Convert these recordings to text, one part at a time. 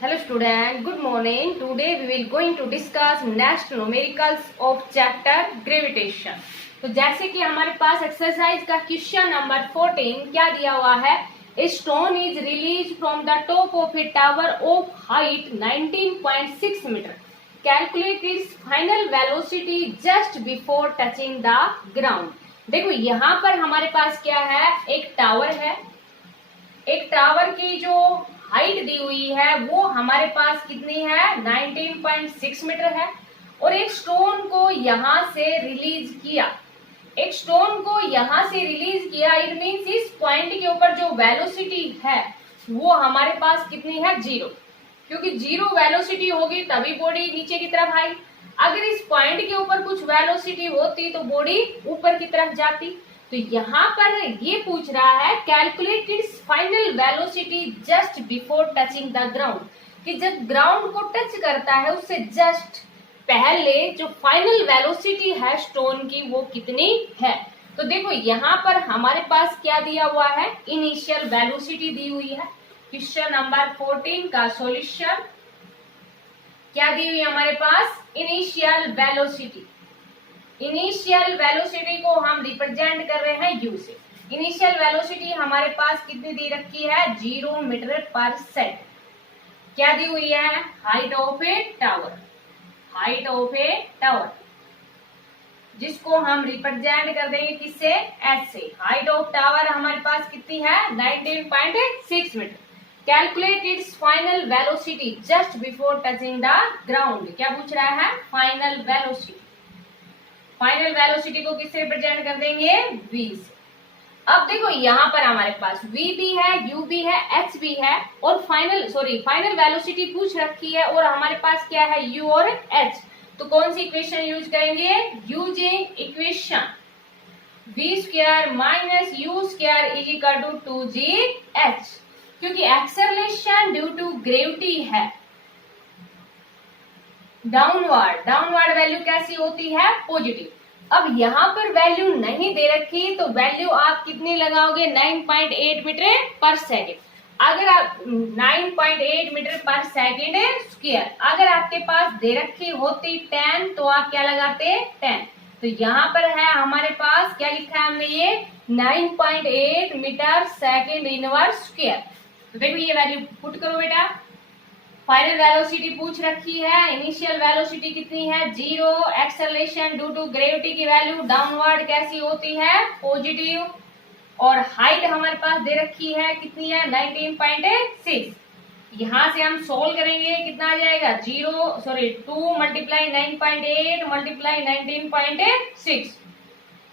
Hello student, good morning. Today we will going to discuss next numericals of chapter gravitation. तो जैसे कि हमारे पास एक्सरसाइज का क्वेश्चन नंबर 14 क्या दिया हुआ है, a stone is release from the top of a tower of height 19.6 metre. Calculate its final velocity just before touching the ground. देखो यहाँ पर हमारे पास क्या है, एक टावर है. एक टावर की जो हाइट दी हुई है वो हमारे पास कितनी है, 19.6 मीटर है. और एक स्टोन को यहाँ से रिलीज किया, एक स्टोन को यहाँ से रिलीज किया. इट मीन्स इस पॉइंट के ऊपर जो वेलोसिटी है वो हमारे पास कितनी है, 0. क्योंकि 0 वेलोसिटी होगी तभी बॉडी नीचे की तरफ आई. अगर इस पॉइंट के ऊपर कुछ वेलोसिटी होती तो बॉडी ऊपर की तरफ जाती. तो यहाँ पर ये पूछ रहा है calculate its final velocity just before touching the ground, कि जब ग्राउंड को टच करता है उससे जस्ट पहले जो फाइनल वेलोसिटी है स्टोन की वो कितनी है. तो देखो यहाँ पर हमारे पास क्या दिया हुआ है, इनिशियल वेलोसिटी दी हुई है. क्वेश्चन नंबर 14 का सॉल्यूशन क्या दी हुई है हमारे पास, इनिशियल वेलोसिटी. इनिशियल वेलोसिटी को हम रिप्रेजेंट कर रहे हैं यू से. इनिशियल वेलोसिटी हमारे पास कितनी दी रखी है, 0 मीटर पर सेकंड. क्या दी हुई है, height of a tower. Height of a tower जिसको हम रिप्रेजेंट कर देंगे किससे, एच से. हाइट ऑफ टावर हमारे पास कितनी है, 19.6 metre. Calculate its final velocity just before touching the ground. क्या पूछ रहा है, फाइनल वेलोसिटी. फाइनल वेलोसिटी को किससे रिप्रेजेंट कर देंगे, v से. अब देखो यहाँ पर हमारे पास v भी है, u भी है, h भी है और फाइनल वेलोसिटी पूछ रखी है और हमारे पास क्या है, u और h. तो कौन सी इक्वेशन यूज करेंगे, using equation v square minus u square is equal to 2gh. क्योंकि एक्सेलरेशन ड्यू टू ग्रेविटी है डाउनवर्ड वैल्यू कैसी होती है, पॉजिटिव. अब यहाँ पर वैल्यू नहीं दे रखी तो वैल्यू आप कितनी लगाओगे, 9.8 मीटर पर सेकेंड. अगर आप 9.8 मीटर पर सेकेंड स्क्वायर अगर आपके पास दे रखी होती 10 तो आप क्या लगाते, 10. तो यहाँ पर है हमारे पास क्या लिखा है हमने, ये 9.8 मीटर सेकेंड इनवर्स स्क्वायर. तो देखो ये वैल्यू पुट करो बेटा. फाइनल वेलोसिटी पूछ रखी है, इनिशियल वेलोसिटी कितनी है, 0. एक्सेलरेशन ड्यू टू ग्रेविटी की वैल्यू डाउनवर्ड कैसी होती है, पॉजिटिव. और हाइट हमारे पास दे रखी है कितनी है, 19.6. यहाँ से हम सोल्व करेंगे कितना आ जाएगा, 2 मल्टीप्लाई 9.8 मल्टीप्लाई 19.6.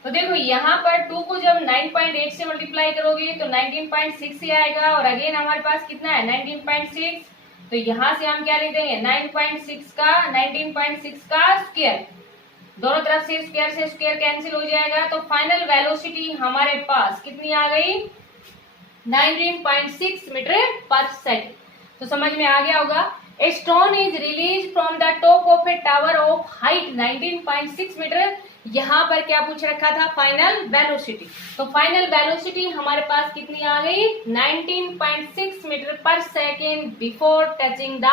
तो देखो यहाँ पर 2 को जब 9.8 से मल्टीप्लाई करोगे तो 19.6 से आएगा और अगेन हमारे पास कितना है, 19.6. तो यहाँ से हम क्या लिख देंगे, 19.6 का स्क्वायर. दोनों तरफ से स्क्वायर कैंसिल हो जाएगा. तो फाइनल वेलोसिटी हमारे पास कितनी आ गई, 19.6 मीटर पर सेकेंड. तो समझ में आ गया होगा. A stone is release from the top of a tower of height 19.6 metre. यहाँ पर क्या पूछ रखा था, फाइनल वेलोसिटी. तो फाइनल वेलोसिटी हमारे पास कितनी आ गई, 19.6 metre per second before touching the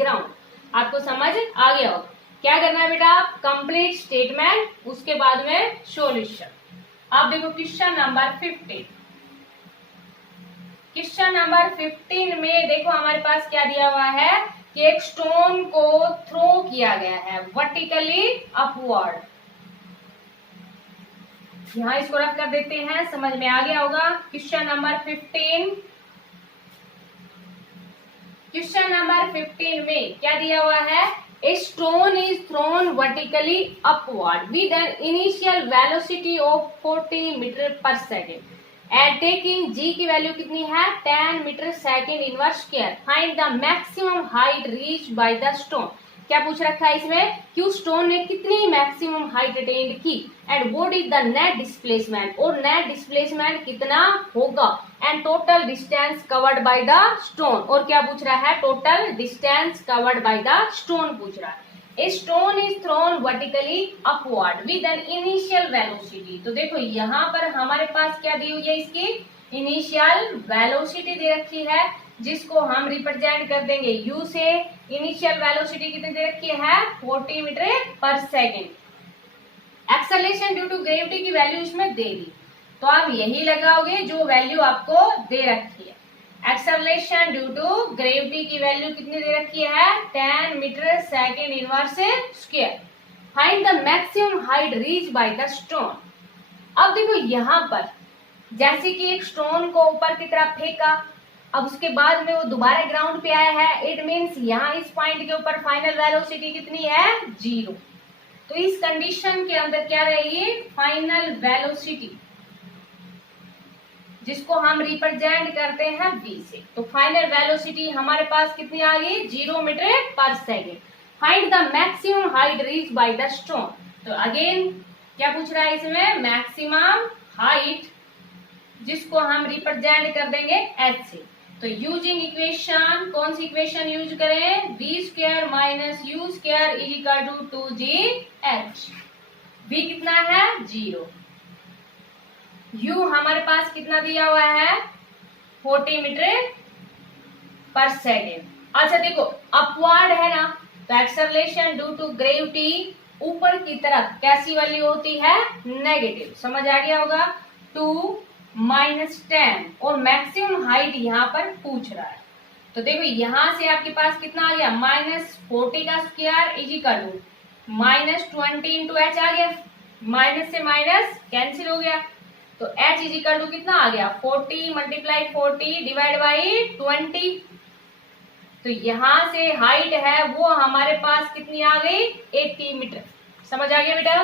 ground. आपको समझ आ गया होगा. क्या करना है बेटा, कंप्लीट स्टेटमेंट, उसके बाद में सॉल्यूशन. अब देखो क्वेश्चन नंबर 15. क्वेश्चन नंबर 15 में देखो हमारे पास क्या दिया हुआ है कि एक स्टोन को थ्रो किया गया है वर्टिकली अपवर्ड. यहाँ इसको रख कर देते हैं, समझ में आ गया होगा. Question number 15. क्वेश्चन नंबर 15 में क्या दिया हुआ है, a stone is thrown vertically upward with an initial velocity of 40 metre per second. At taking G की वैल्यू कितनी है, 10 metre second inverse square. Find the maximum height reach by the stone. क्या पूछ रखा है इसमें, क्यू स्टोन ने कितनी मैक्सिमम हाइट अटेंड की and what is the net displacement, और नेट डिस्प्लेसमेंट कितना होगा, and total distance covered by the stone. और क्या पूछ रहा है, total distance covered by the stone पूछ रहा है. A stone is thrown vertically upward with an initial velocity. तो देखो यहाँ पर हमारे पास क्या दी हुई है, इसकी इनिशियल वेलोसिटी दे रखी है जिसको हम रिप्रेजेंट कर देंगे u से। इनिशियल वेलोसिटी कितनी दे रखी है 40 metre per second. Acceleration due to gravity की वैल्यू इसमें दे दी, तो आप यही लगाओगे जो वैल्यू आपको दे रखी है। एक्सेलरेशन ड्यू टू ग्रेविटी की वैल्यू कितनी दे रखी है 10 metre second inverse square. Find the maximum height reach by the stone. अब देखो यहाँ पर जैसे कि एक स्टोन को ऊपर की तरफ फेंका, अब उसके बाद में वो दोबारा ग्राउंड पे आया है, इट मीन्स यहाँ इस पॉइंट के ऊपर फाइनल वेलोसिटी कितनी है 0। तो इस कंडीशन के अंदर क्या रहेगी फाइनल वेलोसिटी, जिसको हम रिप्रेजेंट करते हैं v से। तो फाइनल वेलोसिटी हमारे पास कितनी आ गई 0 metre per second. Find the maximum height reach by the stone. तो अगेन क्या पूछ रहा है इसमें मैक्सिमम हाइट, जिसको हम रिप्रेजेंट कर देंगे h से। तो यूजिंग इक्वेशन, कौन सी इक्वेशन यूज करें v square minus u square is equal to 2gh। v कितना है 0, u हमारे पास कितना दिया हुआ है 40 मीटर पर सेकेंड। अच्छा देखो अपवर्ड है ना, तो एक्सेलरेशन ड्यू टू ग्रेविटी ऊपर की तरफ कैसी वैल्यू होती है नेगेटिव, समझ आ गया होगा 2 माइनस 10। और मैक्सिमम हाइट यहाँ पर पूछ रहा है, तो देखो यहाँ से आपके पास कितना आ गया -40 का square is equal to -20 into H आ गया, माइनस से माइनस कैंसिल हो गया, तो h इज इक्वल टू कितना आ गया 40 मल्टीप्लाई 40 डिवाइड बाई 20। तो यहाँ से हाइट है वो हमारे पास कितनी आ गई 80 मीटर, समझ आ गया बेटा।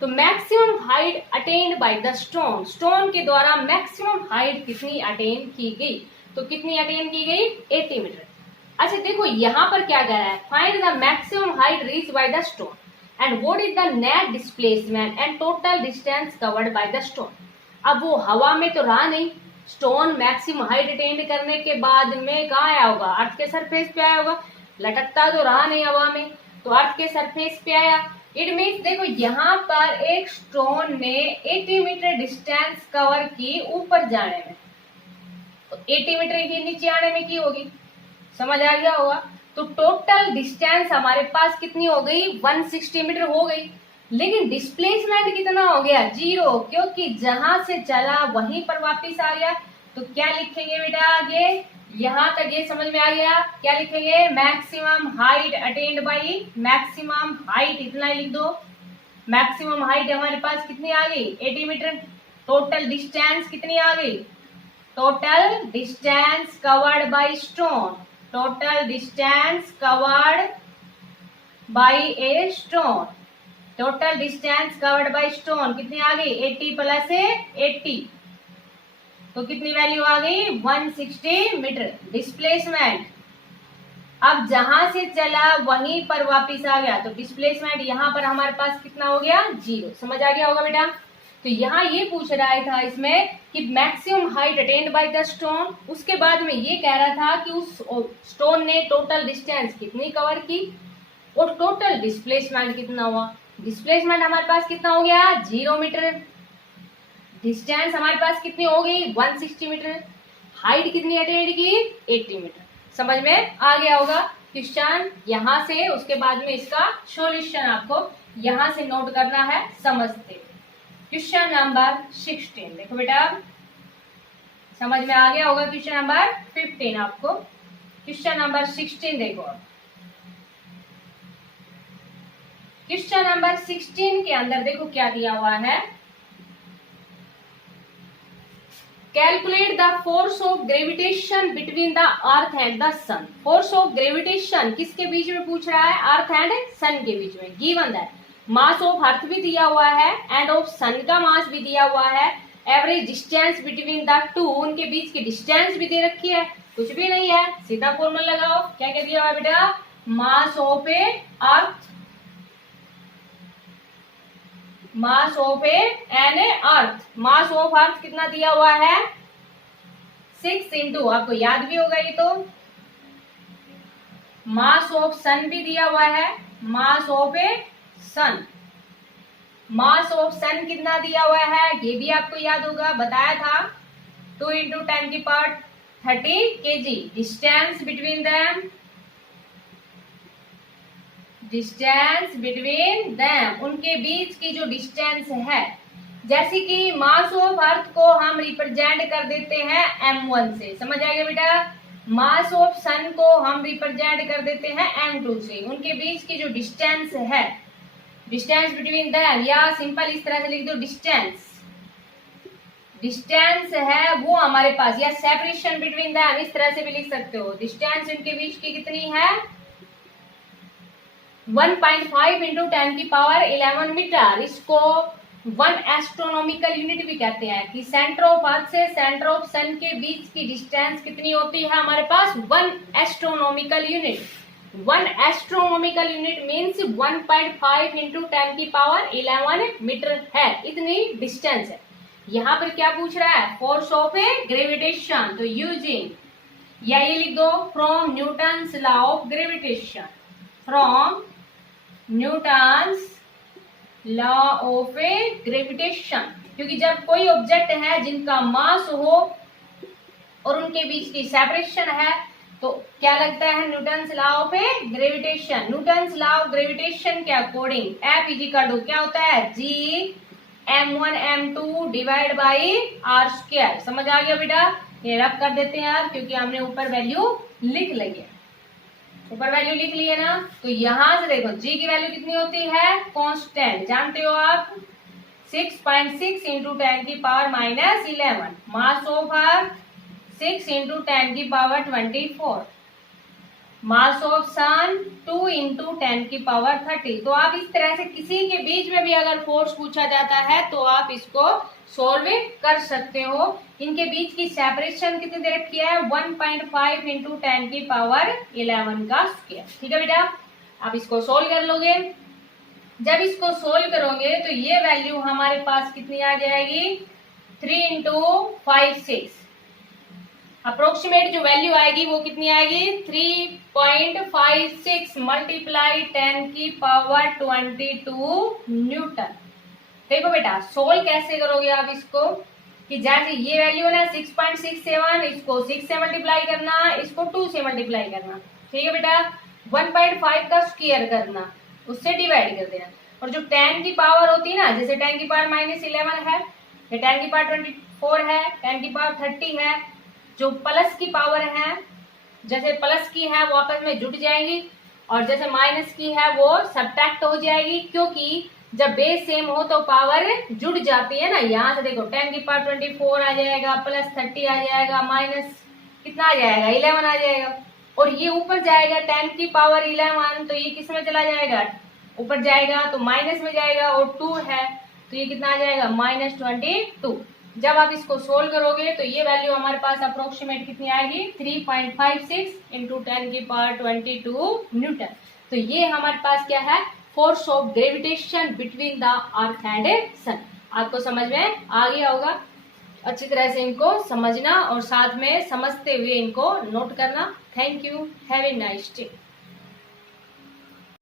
तो maximum height attend bye the stone, stone के द्वारा मैक्सिमम हाइट कितनी अटेन की गई, तो कितनी अटेन की गई 80 मीटर। अच्छा देखो यहाँ पर क्या कह रहा है find the maximum height reach by the stone and what is the net displacement and total distance covered by the stone. अब वो हवा में तो रहा नहीं, स्टोन मैक्सिमम हाइट अटेंड करने के बाद में कहाँ आया होगा अर्थ के सरफेस पे आया होगा, लटकता तो रहा नहीं हवा में, तो अर्थ के सरफेस पे आया। इट मीन्स देखो यहाँ पर एक स्टोन ने 80 मीटर डिस्टेंस कवर की ऊपर जाने में, तो 80 मीटर की नीचे आने में की होगी, समझ आ गया होगा। तो टोटल डिस्टेंस हमारे पास कितनी हो गई 160 मीटर हो गई, लेकिन डिस्प्लेसमेंट कितना हो गया 0, क्योंकि जहां से चला वहीं पर वापस आ गया। तो क्या लिखेंगे बेटा आगे, यहाँ तक ये समझ में आ गया, क्या लिखेंगे maximum height attend by, maximum height इतना लिख दो, मैक्सिमम हाइट हमारे पास कितनी आ गई 80 मीटर। टोटल डिस्टेंस कितनी आ गई, total distance covered by stone, total distance covered by a stone, total distance covered by stone कितनी आ गई 80 प्लस 80, तो कितनी वैल्यू आ गई 160 मीटर। डिस्प्लेसमेंट अब जहां से चला वहीं पर वापस आ गया, तो डिस्प्लेसमेंट यहाँ पर हमारे पास कितना हो गया 0, समझ आ गया होगा बेटा। तो यहाँ ये पूछ रहा था इसमें कि maximum height attend bye the stone, उसके बाद में ये कह रहा था कि उस स्टोन ने टोटल डिस्टेंस कितनी कवर की और टोटल डिस्प्लेसमेंट कितना हुआ। डिस्प्लेसमेंट हमारे पास कितना हो गया 0 मीटर, डिस्टेंस हमारे पास कितनी हो गई 160 मीटर, हाइट कितनी अटेंड की 80 मीटर। समझ में आ गया होगा क्वेश्चन यहाँ से, उसके बाद में इसका सॉल्यूशन आपको यहाँ से नोट करना है समझते। क्वेश्चन नंबर 16 देखो बेटा, समझ में आ गया होगा। क्वेश्चन नंबर 15 आपको, क्वेश्चन नंबर 16 देखो। क्वेश्चन नंबर 16 के अंदर देखो क्या दिया हुआ है, calculate the force of gravitation between the earth and the sun. Force of gravitation किसके बीच में पूछ रहा है, अर्थ एंड सन के बीच में। गिवन दैट मास ऑफ अर्थ भी दिया हुआ है एंड ऑफ सन का मास भी दिया हुआ है, average distance between the two, उनके बीच की डिस्टेंस भी दे रखी है, कुछ भी नहीं है, सीधा फॉर्मूला लगाओ। क्या क्या दिया हुआ है बेटा, mass of a earth, mass of an earth, mass of earth कितना दिया हुआ है 6 इंटू, आपको याद भी होगा ये तो, मास ऑफ सन भी दिया हुआ है, मास of A sun, mass of सन कितना दिया हुआ है ये भी आपको याद होगा, बताया था 2 इंटू 10 की power 30 kg. Distance between them, उनके बीच की जो डिस्टेंस है, जैसे कि मास ऑफ अर्थ को हम रिप्रेजेंट कर देते हैं m1 से, समझ आएगा बेटा। मास ऑफ सन को हम रिप्रेजेंट कर देते हैं m2 से। उनके बीच की जो डिस्टेंस है, डिस्टेंस बिटवीन देम, या सिंपल इस तरह से लिख दो डिस्टेंस है वो हमारे पास, या सेपरेशन बिटवीन देम इस तरह से भी लिख सकते हो। डिस्टेंस इनके बीच की कितनी है, 1.5 इंटू 10 की पावर 11 मीटर। इसको 1 एस्ट्रोनॉमिकल यूनिट भी कहते हैं कि सेंटर ऑफ अर्थ से सेंटर ऑफ सन के बीच की डिस्टेंस कितनी होती है हमारे पास, 1 astronomical unit. 1 astronomical unit means 1.5 into 10 की पावर 11 मीटर है, इतनी डिस्टेंस है। यहाँ पर क्या पूछ रहा है, फोर्स ऑफ ए ग्रेविटेशन, तो यूजिंग, या ये लिख दो from Newton's law of gravitation, from Newton's law of A gravitation. क्योंकि जब कोई ऑब्जेक्ट है जिनका मास हो और उनके बीच की सेपरेशन है, तो क्या लगता है, Newton's law of A gravitation. Newton's law of gravitation के अकॉर्डिंग F इक्वल टू क्या होता है, G m1 m2 divide by r square. समझ आ गया बेटा, ये रब कर देते हैं आप, क्योंकि हमने ऊपर वैल्यू लिख ली है, ऊपर वैल्यू लिख ली है ना। तो यहां से देखो G की वैल्यू कितनी होती है, कांस्टेंट, जानते हो आप, 6.6 इंटू 10 की power -11। Mass of earth 6 into 10 की power 24। Mass of sun 2 into 10 की पावर 30। तो आप इस तरह से किसी के बीच में भी अगर फोर्स पूछा जाता है तो आप इसको सॉल्व कर सकते हो। इनके बीच की सेपरेशन कितनी दे रखी है, 1.5 इंटू 10 की पावर 11 का स्क्वायर। ठीक है बेटा, आप इसको सोल्व कर लोगे। जब इसको सोल्व करोगे तो ये वैल्यू हमारे पास कितनी आ जाएगी, 3 इंटू 5 6। अप्रोक्सीमेट जो वैल्यू आएगी वो कितनी आएगी, 3.56 मल्टीप्लाई 10 की पावर 22 न्यूटन। देखो बेटा सोल्व कैसे करोगे आप इसको, कि जैसे ये वैल्यू है ना 6.67, इसको 6 से मल्टीप्लाई करना, इसको 2 से मल्टीप्लाई करना। ठीक है बेटा, 1.5 का स्क्वायर करना, उससे डिवाइड कर देना। और जो 10 की पावर होती है ना, जैसे 10 की पावर -11 है, 10 की पावर 24 है, 10 की पावर 30 है, जो प्लस की पावर है, जैसे प्लस की है वो आपस में जुड़ जाएंगी, और जैसे माइनस की है वो सब्ट्रैक्ट हो जाएगी, क्योंकि जब बेस सेम हो तो पावर जुड़ जाती है ना। यहाँ से देखो 10 की पावर 24 आ जाएगा, प्लस 30 आ जाएगा, माइनस कितना आ जाएगा, 11 आ जाएगा, और ये ऊपर जाएगा 10 की पावर 11, तो ये किस में चला जाएगा, ऊपर जाएगा तो माइनस में जाएगा, और 2 है तो ये कितना आ जाएगा, -22। जब आप इसको सोल्व करोगे तो ये वैल्यू हमारे पास अप्रोक्सीमेट कितनी आएगी, 3.56 इंटू 10 की पावर 22 न्यूटन। तो ये हमारे पास क्या है, force of gravitation between the earth and sun. आपको समझ में आ गया होगा। अच्छी तरह से इनको समझना और साथ में समझते हुए इनको नोट करना। Thank you, have a nice day.